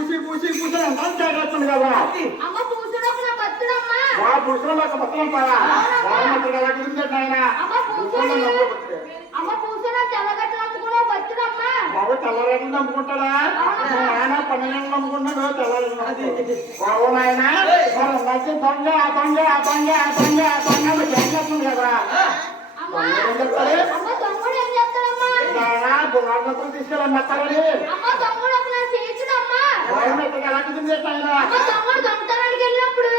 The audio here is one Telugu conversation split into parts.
పూసి పూసి పూసి ఎంత చేస్తుంది కదా అమ్మ పూసుడొక నా బతుడమ్మా పురుషుల మొత్తం పడా ఎలా గురించి ఆయన అమ్మ పూసుడ తెల్లగట్టు నమ్ముకునే బతుడమ్మా బాబు తెల్లగడ్డలు నమ్ముకుంటాడా ఆయన 12 నమ్ముకుంటాడు తెల్లగడ్డలు బాబు నాయన మంచి దొంగ ఆ దొంగ ఆ దొంగ ఆ దొంగ ఆ దొంగ చేస్తుంది కదా అమ్మ తమ్ముడు ఏం చెప్తాడమ్మా బుర్రప్పుడు తీసుకెళ్ళి అమ్మ తమ్ముడు ఒక నా చేతుడమ్మా ఎలా గురించి ఆయన అమ్మ తమ్ముడు దొంగతనానికి వెళ్ళినప్పుడు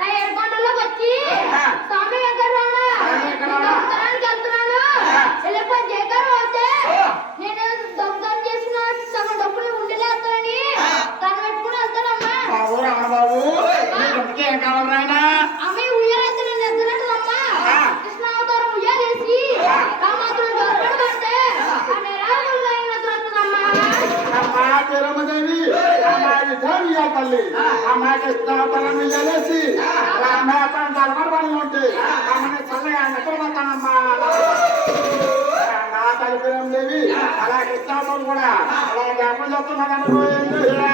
నా ఏడుకొండలోకి వచ్చి స్వామి దొంగతనానికి వెళ్తున్నాను వెళ్ళిపోయి జయకారం అయితే నేను దొంగతనం చేసిన సగం డబ్బులు ఉండలేస్తానని తను పెట్టుకుని వెళ్తానమ్మా బాబు ఏం కావాలి ఆయన అమ్మ ఉయ్యాలైతే నేను ఎద్దనట్టుదమ్మా కృష్ణావతారం ఉయ్యాలేసి ఆ మాత్రం దొరకడం పడితే ఆమె రాములు అయినట్టుదమ్మా అమ్మా తిరుమదేవి అమ్మా విద్యావియా తల్లి అమ్మాయికి ఇష్టపడం వెళ్ళేసి అమ్మాయి అతను తలపడి ఉంటే అమ్మని చల్లగా నిద్రపోతానమ్మా నా తల్లి తిరుమదేవి అలాగే ఇష్టపడం కూడా అలాగే అమ్మ చెప్తున్నాను